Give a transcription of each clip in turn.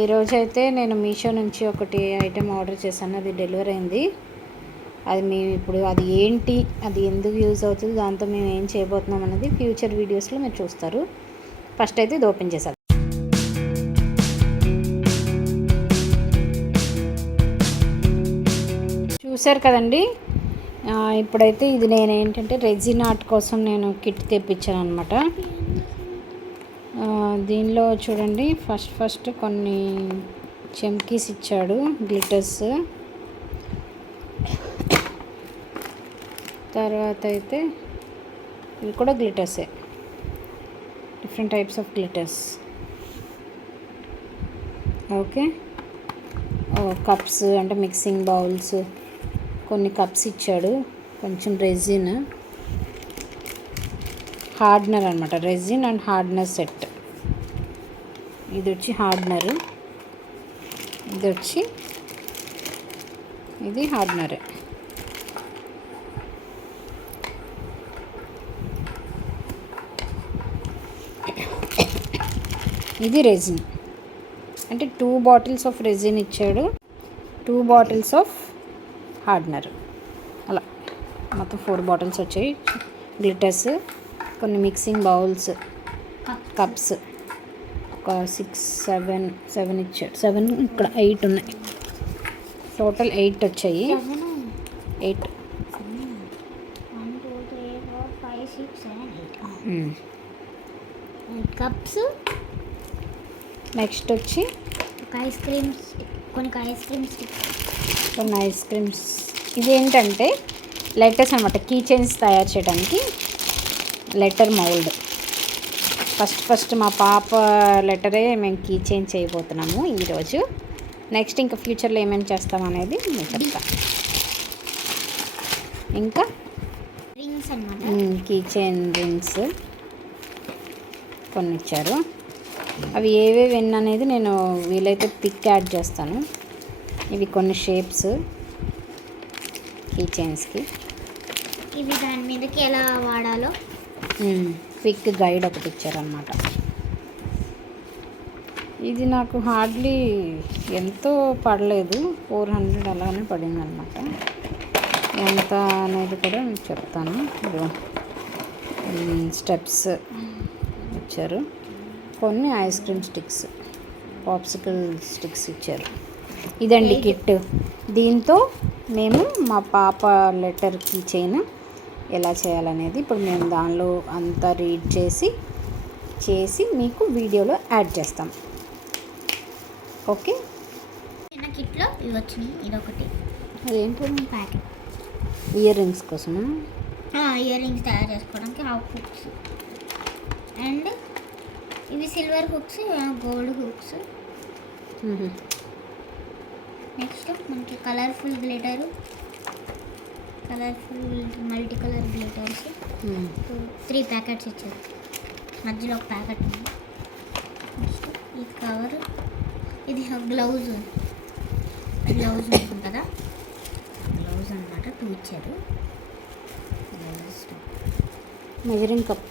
ఈరోజు అయితే నేను మీషో నుంచి ఒకటి ఐటెం ఆర్డర్ చేశాను, అది డెలివరీ అయింది. అది మేము ఇప్పుడు అది ఏంటి, అది ఎందుకు యూజ్ అవుతుంది, దాంతో మేము ఏం చేయబోతున్నాం అనేది ఫ్యూచర్ వీడియోస్లో మీరు చూస్తారు. ఫస్ట్ అయితే ఇది ఓపెన్ చేశాను. చూసారు కదండి. ఇప్పుడైతే ఇది నేను ఏంటంటే రెజిన్ ఆర్ట్ కోసం నేను కిట్ తెప్పించాను అనమాట. దీనిలో చూడండి, ఫస్ట్ కొన్ని చెమ్కీస్ ఇచ్చాడు, గ్లిటర్స్. తర్వాత అయితే ఇవి కూడా గ్లిటర్సే, different types of glitters. Okay, cups అంటే మిక్సింగ్ బౌల్స్, కొన్ని కప్స్ ఇచ్చాడు, కొంచెం రెజిన్, హార్డ్నర్ అనమాట, రెజిన్ అండ్ హార్డ్నర్ సెట్. ఇది వచ్చి హార్డ్నర్, ఇది హార్డ్నరే. ఇది రెజిన్, అంటే 2 బాటిల్స్ ఆఫ్ రెజిన్ ఇచ్చాడు, 2 బాటిల్స్ ఆఫ్ హార్డ్నర్, అలా మొత్తం 4 బాటిల్స్ వచ్చాయి. గ్లిటర్స్, కొన్ని మిక్సింగ్ బౌల్స్, కప్స్, ఒక 7 ఇచ్చాడు. 7 ఇక్కడ 8 ఉన్నాయి, టోటల్ 8 వచ్చాయి. 8 కప్స్. నెక్స్ట్ వచ్చి కొన్ని ఐస్ క్రీమ్స్. ఇదేంటంటే లెటర్స్ అనమాట, కీ చైన్స్ తయారు చేయడానికి లెటర్ మౌల్డ్. ఫస్ట్ మా పాప లెటరే మేము కీ చైన్ చేయబోతున్నాము ఈరోజు. నెక్స్ట్ ఇంకా ఫ్యూచర్లో ఏమేమి చేస్తాం అనేది నేను చెప్తాను. ఇంకా రింగ్స్ అన్నమాట, కీ చైన్ రింగ్స్ కొన్ని ఇచ్చారు. అవి ఏవేవి అనేది నేను వీలైతే పిక్ యాడ్ చేస్తాను. ఇవి కొన్ని షేప్స్ కీ చైన్స్కి. ఇవి దాని మీదకి ఎలా వాడాలో క్విక్ గైడ్ ఒకటి ఇచ్చారనమాట. ఇది నాకు హార్డ్లీ ఎంతో పడలేదు, 400 అలానే పడింది అనమాట. ఎంత అనేది కూడా నేను చెప్తాను. స్టెప్స్ ఇచ్చారు, కొన్ని ice cream sticks, popsicle sticks ఇచ్చారు. ఇదండి కిట్. దీంతో మేము మా పాప లెటర్ కీ చైన్ ఎలా చేయాలనేది ఇప్పుడు మేము దానిలో అంతా రీడ్ చేసి మీకు వీడియోలో యాడ్ చేస్తాం. ఓకే, చిన్న కిట్లో ఇవి వచ్చినాయి. ఇదొకటి, అదేంటి ప్యాకెట్, ఇయర్ రింగ్స్ కోసమా? ఇయర్ రింగ్స్ తయారు చేసుకోవడానికి హుక్స్, అండ్ ఇవి silver hooks, gold hooks. Next మనకి colourful glitter, multi colour glitters. 3 packets ఇచ్చారు, మధ్యలో ఒక ప్యాకెట్ ఉంది. నెక్స్ట్ ఈ కవర్, ఇది గ్లౌజ్ ఉంటుంది కదా, గ్లౌజ్ అన్నమాట. 2 ఇచ్చారు. మెజరింగ్ కప్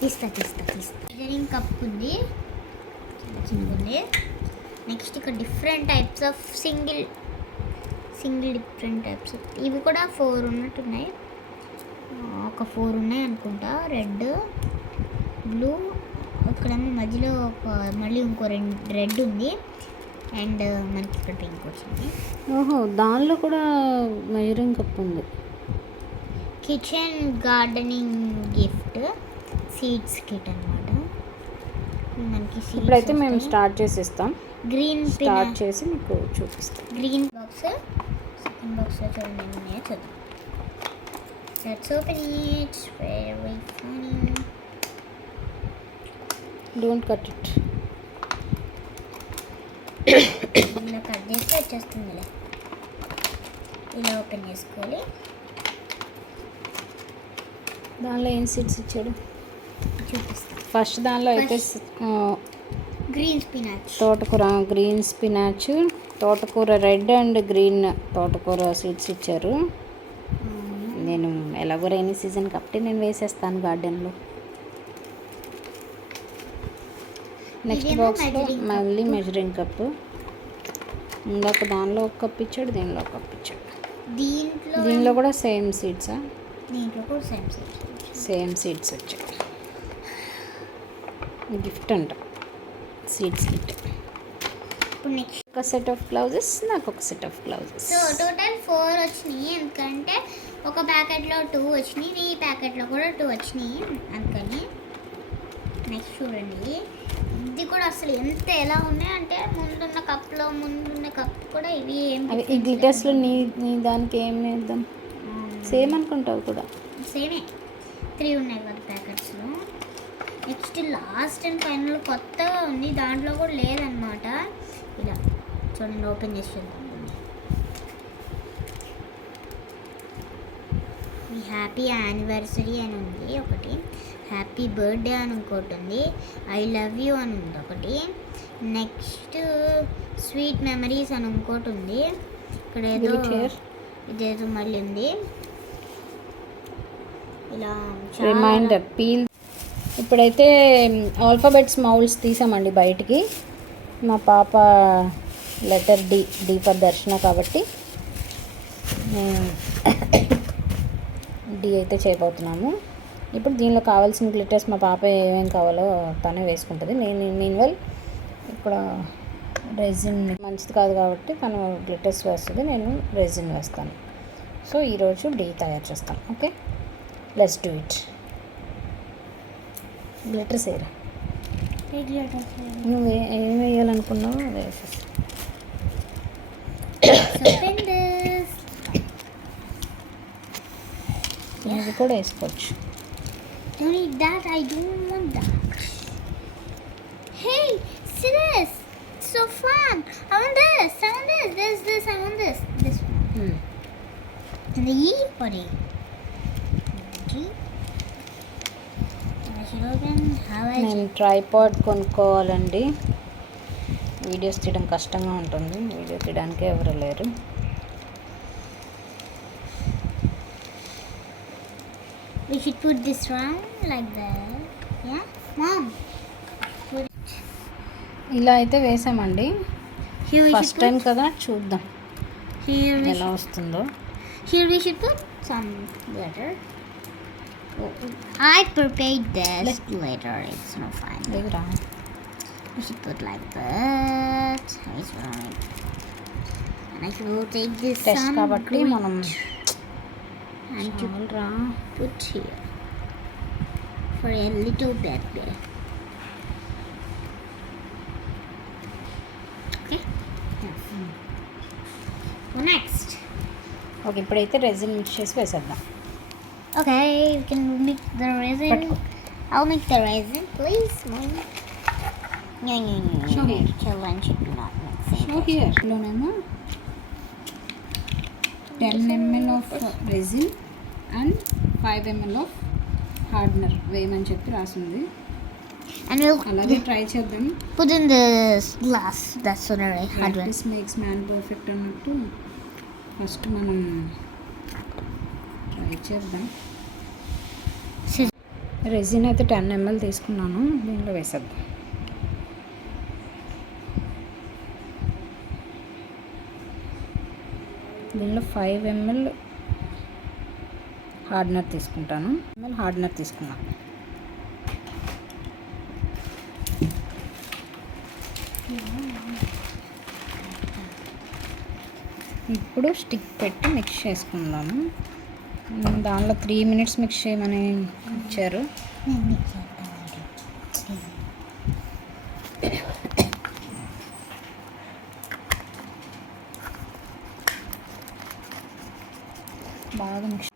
తీస్తా. మెజరింగ్ కప్ ఉంది, చిన్నది. నెక్స్ట్ ఇక్కడ different types of single different types. ఇవి కూడా 4 ఉన్నట్టున్నాయి, ఒక 4 ఉన్నాయి అనుకుంటా. రెడ్, బ్లూ, ఇక్కడేమో మధ్యలో మళ్ళీ ఇంకో రెడ్ ఉంది, అండ్ మనకి ఇక్కడ పింక్ వచ్చింది. ఓహో, దానిలో కూడా మెజరింగ్ కప్ ఉంది. Kitchen gardening gift seeds kit అనమాట. మనకి ఇప్పుడైతే మేము స్టార్ట్ చేసేస్తాం. గ్రీన్ స్టార్ట్ చేసి మీకు చూపిస్తాం. గ్రీన్ బాక్స్, సెకండ్ బాక్స్లో చూడండి ఉన్నాయో చూద్దాం. Let's open it. Very funny. Don't cut it. ఇలా కట్ చేస్తే వచ్చేస్తుంది. ఇలా ఓపెన్ చేసుకోవాలి. దానిలో ఏం సీడ్స్ ఇచ్చాడు చూపిస్తాను. ఫస్ట్ దానిలో అయితే గ్రీన్ స్పినాచ్, తోటకూర, గ్రీన్ స్పినాచ్, తోటకూర, రెడ్ అండ్ గ్రీన్ తోటకూర సీడ్స్ ఇచ్చారు. నేను ఎలాగో రైనీ సీజన్ కాబట్టి నేను వేసేస్తాను గార్డెన్లో. నెక్స్ట్ ఇదేమో బాక్స్లో measuring మళ్ళీ మెజరింగ్ కప్పు. ఇందాక దానిలో ఒక కప్ ఇచ్చాడు, దీనిలో ఒక కప్ ఇచ్చాడు. దీనిలో కూడా సేమ్ సీడ్సా? దీంట్లో కూడా సేమ్ సేమ్ సీడ్స్ వచ్చాయి. గిఫ్ట్ అంట, సీడ్స్ గిఫ్ట్. ఇప్పుడు నెక్స్ట్ ఒక సెట్ ఆఫ్ గ్లౌజెస్, నాకు ఒక set of gloves. So total 4 వచ్చినాయి. ఎందుకంటే ఒక ప్యాకెట్లో 2 వచ్చినాయి, ఈ ప్యాకెట్లో కూడా 2 వచ్చినాయి అందుకని. నెక్స్ట్ చూడండి, ఇది కూడా అసలు ఎంత ఎలా ఉన్నాయి అంటే ముందున్న కప్ కూడా ఇవి ఏం అవి ఈ గ్లిటర్స్లో నీ దానికి ఏం వేద్దాం? సేమ్ అనుకుంటావు కూడా. సేమే 3 ఉన్నాయి కదా ప్యాకెట్స్లో. నెక్స్ట్ లాస్ట్ అండ్ ఫైనల్ కొత్తగా ఉంది, దాంట్లో కూడా లేదనమాట. ఇలా చూడండి, ఓపెన్ చేసి చూద్దాం. ఈ హ్యాపీ యానివర్సరీ అని ఉంది ఒకటి, హ్యాపీ బర్త్డే అని ఇంకోటి ఉంది, ఐ లవ్ యూ అని ఉంది ఒకటి, నెక్స్ట్ స్వీట్ మెమరీస్ అని ఇంకోటి ఉంది. ఇక్కడ ఏదో ఇదేదో మళ్ళీ ఉంది ఇలా రిమైండర్ పీల్. ఇప్పుడైతే ఆల్ఫాబెట్స్ మౌల్స్ తీసామండి బయటికి. మా పాప లెటర్ డి ఫర్ దర్శన కాబట్టి డి అయితే చేయబోతున్నాము. ఇప్పుడు దీనిలో కావాల్సిన గ్లిటర్స్ మా పాప ఏమేం కావాలో తనే వేసుకుంటుంది. నేను మీన్వెల్ ఇక్కడ రెజిన్ మంచిది కాదు కాబట్టి తను గ్లిటర్స్ వేస్తుంది, నేను రెజిన్ వేస్తాను. సో ఈరోజు డి తయారు చేస్తాను. Okay, let's do it. Glitters వేయరా, నువ్వు ఏం వేయాలనుకున్నావు అది వేసేసి. ఇది కూడా వేసుకోవచ్చు. Don't eat that. I don't want that. Hey, see this. It's so fun. I want this. I want this. This. I want this. This one. And the E or A? G. I should open. How I నేను tripod కొనుక్కోవాలండి. Videos తీయడం కష్టంగా ఉంటుంది, video తీయడానికే ఎవరు లేరు. We should put this one like that. Yeah, Mom. Put it. ఇలా అయితే వేసామండి. Here we first should time put. కదా, చూద్దాం Here we ఎలా should. వస్తుందో. Here we should put some glitter. I prepared this glitter. It's no fun. లేదురా, We should put like that. It's right. And I should take this test some కాబట్టి grit మనం and to చాలరా. put here for a little bit there. Okay. Yes. So next. Okay, ఇప్పుడైతే resin mix చేసి వేసేద్దాం. Okay, we can mix the resin. Patko. I'll make the resin, please, Mom. No. Show here. Children should not mix it. So హియర్లోనేమో 10 ml of resin and 5 ml of hardener వేయమని చెప్పి రాసింది. And we'll అలాగే try చేద్దాం. put in this glass. That's what I had. Practice makes man perfect అన్నట్టు first మనం try చేద్దాం. Resin అయితే 10 ml తీసుకున్నాను, దీనిలో వేసేద్దాం. దీనిలో 5 ml హార్డ్నర్ తీసుకుంటాను. హార్డ్నర్ తీసుకున్నాను. ఇప్పుడు స్టిక్ పెట్టి మిక్స్ చేసుకుందాము. దానిలో 3 minutes మిక్స్ చేయమని ఇచ్చారు. బాగా మిక్స్.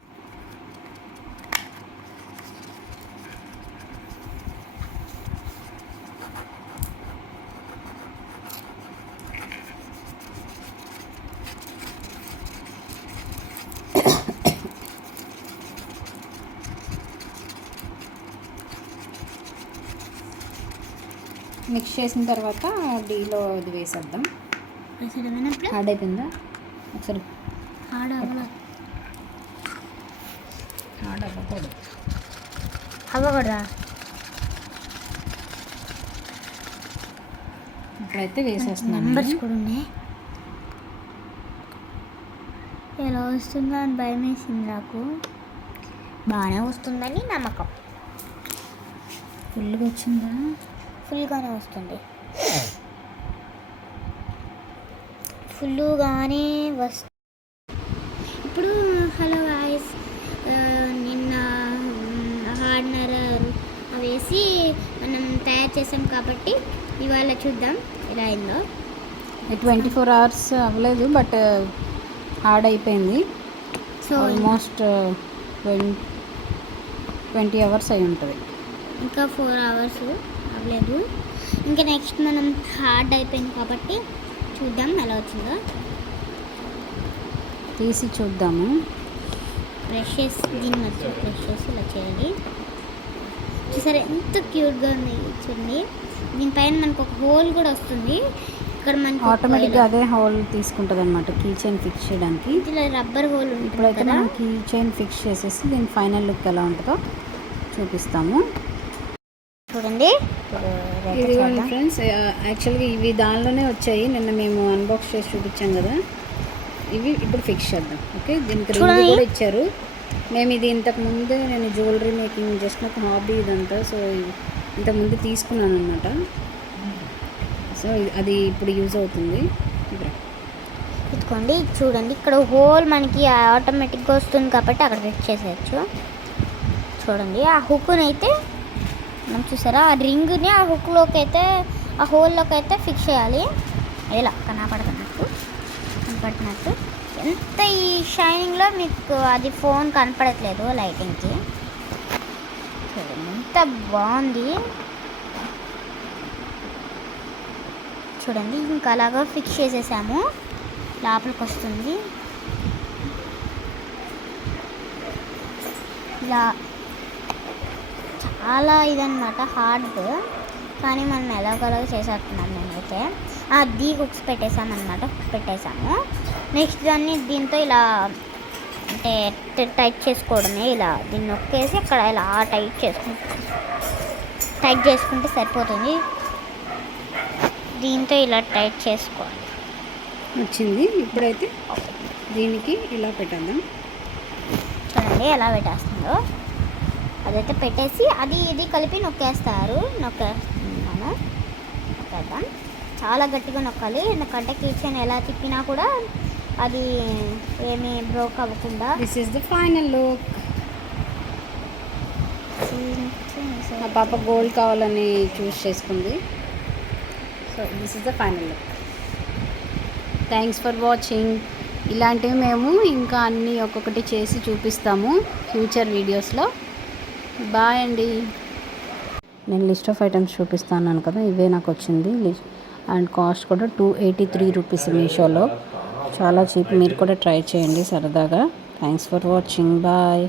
మిక్స్ చేసిన తర్వాత డీలో ఇది వేసేద్దాం. హార్డ్ అయిపోయిందా? ఒకసారి హార్డ్ అవ్వకూడదు. ఇప్పుడైతే వేసేస్తున్నాను. నెంబర్స్ కూడా ఉన్నాయి. ఎలా వస్తుందో అని భయం వేసింది నాకు. బాగానే వస్తుందని నమ్మకం. ఫుల్గా వచ్చిందా? ఫుల్గానే వస్తుంది. ఫుల్గానే ఇప్పుడు హలో గాయ్స్, నిన్న హార్డ్నర్ వేసి మనం తయారు చేసాం కాబట్టి ఇవాళ చూద్దాం ఎలా అయిందో. 24 hours అవ్వలేదు, బట్ హార్డ్ అయిపోయింది. సో ఆల్మోస్ట్ 20 hours అయి ఉంటుంది. ఇంకా 4 hours అవ్వలేదు. ఇంకా నెక్స్ట్ మనం హార్డ్ అయిపోయింది కాబట్టి చూద్దాం ఎలా వచ్చిందో. తీసి చూద్దాము. బ్రషెస్, దీని మధ్య బ్రషెస్ ఇలా చేయాలి. చూసారా ఎంత క్యూట్గా ఉంది చూడండి. దీనిపైన మనకు ఒక హోల్ కూడా వస్తుంది. ఇక్కడ మనకి ఆటోమేటిక్గా అదే హోల్ తీసుకుంటుంది అనమాట కీ చైన్ ఫిక్స్ చేయడానికి. ఇలా రబ్బర్ హోల్ ఉంటుంది ఇప్పుడైతే కదా. మనం కీ చైన్ ఫిక్స్ చేసేసి దీని ఫైనల్ లుక్ ఎలా ఉంటుందో చూపిస్తాము. చూడండి ఇదిగోండి ఫ్రెండ్స్, యాక్చువల్గా ఇవి దానిలోనే వచ్చాయి. నిన్న మేము అన్బాక్స్ చేసి చూపించాం కదా, ఇవి ఇప్పుడు ఫిక్స్ చేద్దాం. ఓకే, దీనికి రింగ్ కూడా ఇచ్చారు. మేము ఇది ఇంతకుముందు నేను జ్యువెలరీ మేకింగ్ జస్ట్ నాకు హాబీ ఇదంతా, సో ఇంతకుముందు తీసుకున్నాను అనమాట. సో అది ఇప్పుడు యూజ్ అవుతుంది. ఇదిగోండి చూడండి, ఇక్కడ హోల్ మనకి ఆటోమేటిక్గా వస్తుంది కాబట్టి అక్కడ ఫిక్స్ చేసేయచ్చు. చూడండి ఆ హుక్ని అయితే మనం చూసారా, ఆ రింగ్ని ఆ హుక్లోకి అయితే ఆ హోల్లోకి అయితే ఫిక్స్ చేయాలి. ఇలా కనపడుతున్నట్టు. ఎంత ఈ షైనింగ్లో మీకు అది ఫోన్ కనపడట్లేదు లైటింగ్కి. చూడండి ఎంత బాగుంది. చూడండి ఇంకా అలాగా ఫిక్స్ చేసేసాము. లోపలికి వస్తుంది ఇలా. చాలా ఇదన్నమాట హార్డ్, కానీ మనం ఎలాగోలాగా చేసేస్తున్నాం. మేమైతే అది హుక్స్ పెట్టేసామన్నమాట. పెట్టేసాము. నెక్స్ట్ దాన్ని దీంతో ఇలా అంటే టైట్ చేసుకోవడమే. ఇలా దీన్ని నొక్కేసి అక్కడ ఇలా టైట్ చేసుకుంటే సరిపోతుంది. దీంతో ఇలా టైట్ చేసుకోవాలి. వచ్చింది. ఇప్పుడైతే దీనికి ఇలా పెట్టేద్దాం. చూడండి ఎలా పెట్టేస్తుందో. అదైతే పెట్టేసి అది ఇది కలిపి నొక్కేస్తున్నాను. చాలా గట్టిగా నొక్కాలి, ఎందుకంటే కిచెన్ ఎలా తిప్పినా కూడా అది ఏమీ బ్రోక్ అవ్వకుండా. This is the final look. మా పాప గోల్డ్ కావాలని చూస్ చేసుకుంది. So this is the final look. Thanks for watching. ఇలాంటివి మేము ఇంకా అన్నీ ఒక్కొక్కటి చేసి చూపిస్తాము ఫ్యూచర్ వీడియోస్లో. బాయ్ అండి. నేను లిస్ట్ ఆఫ్ ఐటమ్స్ చూపిస్తాను కదా, ఇవే నాకు వచ్చింది. అండ్ కాస్ట్ కూడా 283 రూపీస్ మీషోలో. చాలా చీప్. మీరు కూడా ట్రై చేయండి సరదాగా. Thanks for watching. బాయ్.